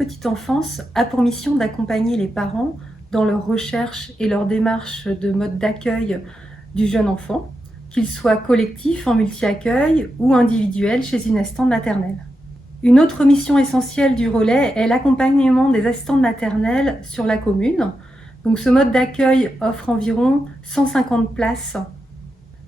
Petite Enfance a pour mission d'accompagner les parents dans leur recherche et leur démarche de mode d'accueil du jeune enfant, qu'il soit collectif en multi-accueil ou individuel chez une assistante maternelle. Une autre mission essentielle du relais est l'accompagnement des assistantes maternelles sur la commune. Donc, ce mode d'accueil offre environ 150 places.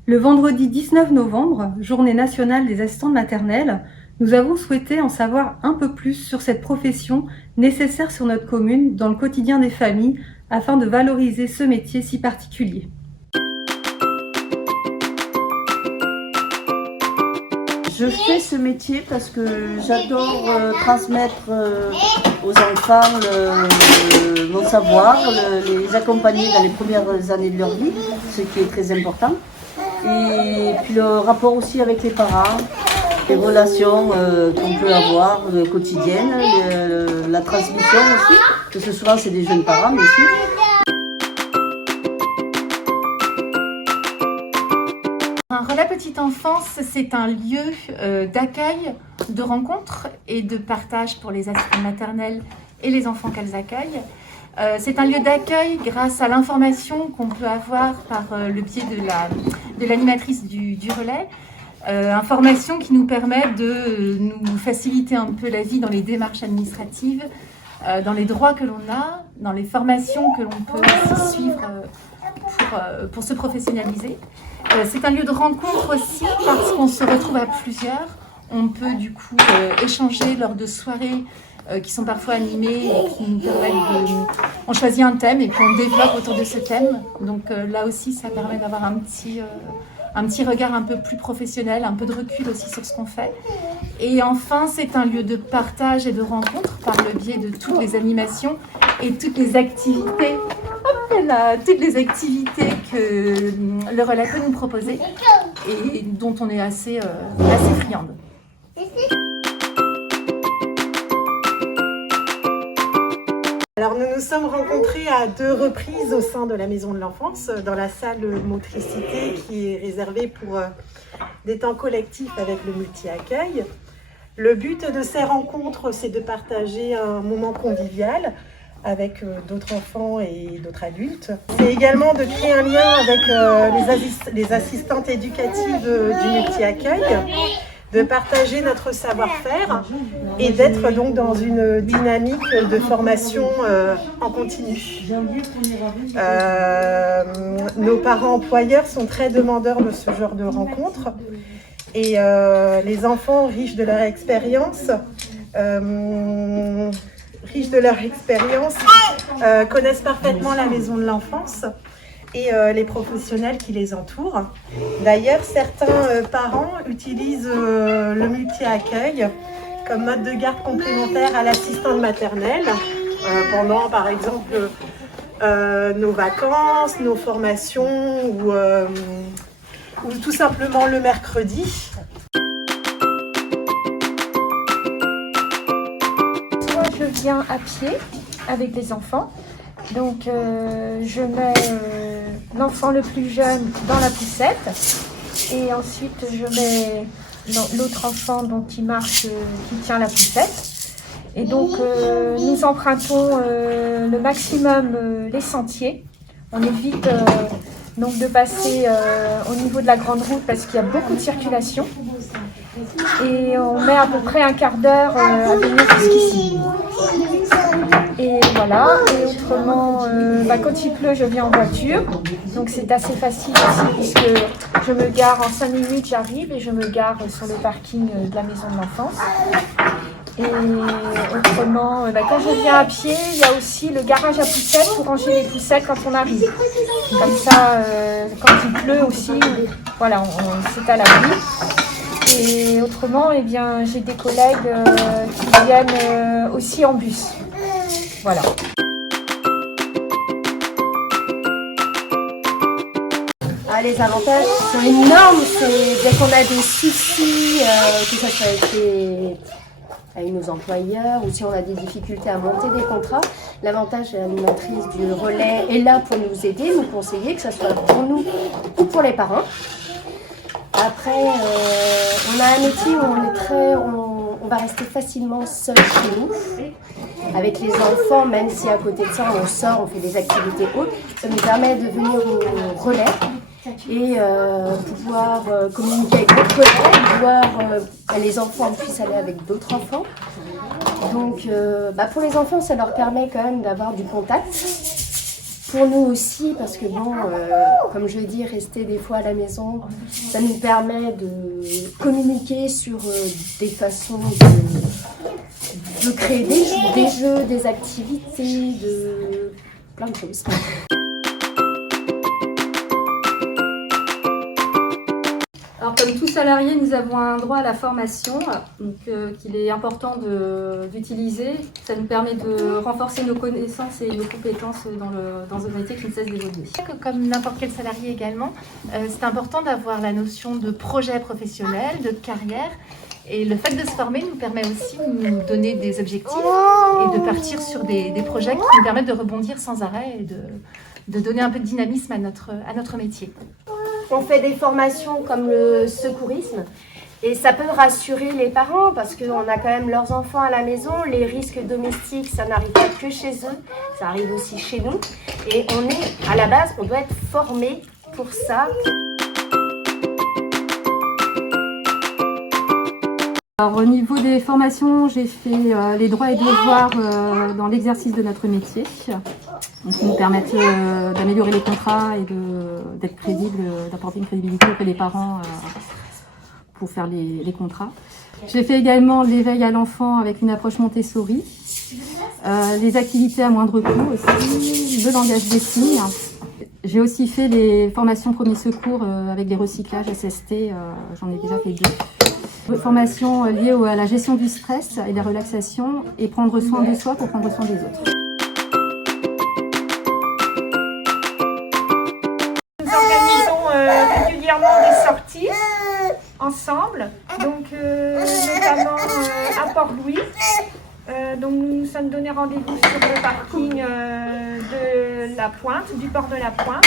Le vendredi 19 novembre, journée nationale des assistantes maternelles, nous avons souhaité en savoir un peu plus sur cette profession nécessaire sur notre commune dans le quotidien des familles afin de valoriser ce métier si particulier. Je fais ce métier parce que j'adore transmettre aux enfants mon savoir, les accompagner dans les premières années de leur vie, ce qui est très important. Et puis le rapport aussi avec les parents, les relations qu'on peut avoir quotidiennes, la transmission aussi, parce que souvent c'est des jeunes parents bien sûr. Un relais petite enfance, c'est un lieu d'accueil, de rencontre et de partage pour les assistantes maternelles et les enfants qu'elles accueillent. C'est un lieu d'accueil grâce à l'information qu'on peut avoir par le biais de l'animatrice du relais. Information qui nous permet de nous faciliter un peu la vie dans les démarches administratives, dans les droits que l'on a, dans les formations que l'on peut aussi suivre pour se professionnaliser. C'est un lieu de rencontre aussi parce qu'on se retrouve à plusieurs. On peut du coup échanger lors de soirées qui sont parfois animées et qui nous permettent de... On choisit un thème et puis on développe autour de ce thème. Donc là aussi, ça permet d'avoir un petit regard un peu plus professionnel, un peu de recul aussi sur ce qu'on fait. Et enfin, c'est un lieu de partage et de rencontre par le biais de toutes les animations et toutes les activités. Toutes les activités que le relais peut nous proposer et dont on est assez friande. Alors nous nous sommes rencontrés à 2 reprises au sein de la Maison de l'Enfance, dans la salle motricité qui est réservée pour des temps collectifs avec le multi-accueil. Le but de ces rencontres, c'est de partager un moment convivial avec d'autres enfants et d'autres adultes. C'est également de créer un lien avec les assistantes éducatives du multi-accueil, de partager notre savoir-faire et d'être donc dans une dynamique de formation en continu. Nos parents employeurs sont très demandeurs de ce genre de rencontres et les enfants riches de leur expérience connaissent parfaitement la Maison de l'Enfance et les professionnels qui les entourent. D'ailleurs, certains parents utilisent le multi-accueil comme mode de garde complémentaire à l'assistante maternelle pendant, par exemple, nos vacances, nos formations ou tout simplement le mercredi. Je viens à pied avec les enfants, donc je mets l'enfant le plus jeune dans la poussette et ensuite je mets l'autre enfant donc, qui marche, qui tient la poussette et donc nous empruntons le maximum les sentiers. On évite donc de passer au niveau de la grande route parce qu'il y a beaucoup de circulation. Et on met à peu près un quart d'heure à venir jusqu'ici. Et voilà, et autrement, quand il pleut, je viens en voiture. Donc c'est assez facile aussi puisque je me gare en 5 minutes, j'arrive et je me gare sur le parking de la Maison de l'Enfance. Et autrement, quand je viens à pied, il y a aussi le garage à poussettes pour ranger les poussettes quand on arrive. Comme ça, quand il pleut aussi, voilà, c'est à l'abri. Et autrement, eh bien, j'ai des collègues qui viennent aussi en bus. Voilà. Les avantages sont énormes, c'est dès qu'on a des soucis, que ce soit avec nos employeurs ou si on a des difficultés à monter des contrats, l'avantage de l'animatrice du relais est là pour nous aider, nous conseiller, que ce soit pour nous ou pour les parents. Après, on a un métier où on va rester facilement seul chez nous, avec les enfants, même si à côté de ça, on sort, on fait des activités autres. Ça nous permet de venir au relais et pouvoir communiquer avec d'autres collègues, voir les enfants puissent aller avec d'autres enfants. Donc pour les enfants, ça leur permet quand même d'avoir du contact. Pour nous aussi, parce que bon, comme je dis, rester des fois à la maison, ça nous permet de communiquer sur des façons de créer des jeux, des activités, de plein de choses. Alors, comme tout salarié, nous avons un droit à la formation qu'il est important d'utiliser. Ça nous permet de renforcer nos connaissances et nos compétences dans un métier qui ne cesse d'évoluer. Comme n'importe quel salarié également, c'est important d'avoir la notion de projet professionnel, de carrière. Et le fait de se former nous permet aussi de nous donner des objectifs et de partir sur des projets qui nous permettent de rebondir sans arrêt et de donner un peu de dynamisme à notre métier. On fait des formations comme le secourisme et ça peut rassurer les parents parce qu'on a quand même leurs enfants à la maison. Les risques domestiques, ça n'arrive pas que chez eux, ça arrive aussi chez nous. Et à la base, on doit être formé pour ça. Alors, au niveau des formations, j'ai fait les droits et devoirs dans l'exercice de notre métier, donc qui nous permettent d'améliorer les contrats et d'être crédibles, d'apporter une crédibilité auprès des parents pour faire les contrats. J'ai fait également l'éveil à l'enfant avec une approche Montessori, les activités à moindre coût aussi, le langage des signes. J'ai aussi fait les formations premiers secours avec des recyclages SST, j'en ai déjà fait 2. Formation liée à la gestion du stress et la relaxation et prendre soin de soi pour prendre soin des autres. Nous organisons régulièrement des sorties ensemble, donc notamment à Port-Louis. Donc nous nous sommes donné rendez-vous sur le parking de la Pointe, du port de la Pointe.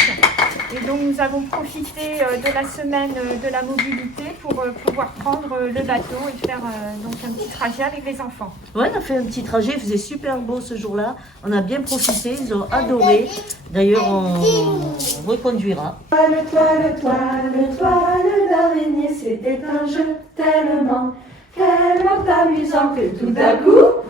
Et donc nous avons profité de la semaine de la mobilité pour pouvoir prendre le bateau et faire donc un petit trajet avec les enfants. Ouais, on a fait un petit trajet, il faisait super beau ce jour-là. On a bien profité, ils ont adoré. D'ailleurs, on reconduira. Toile d'araignée, c'était un jeu tellement amusant que tout à coup,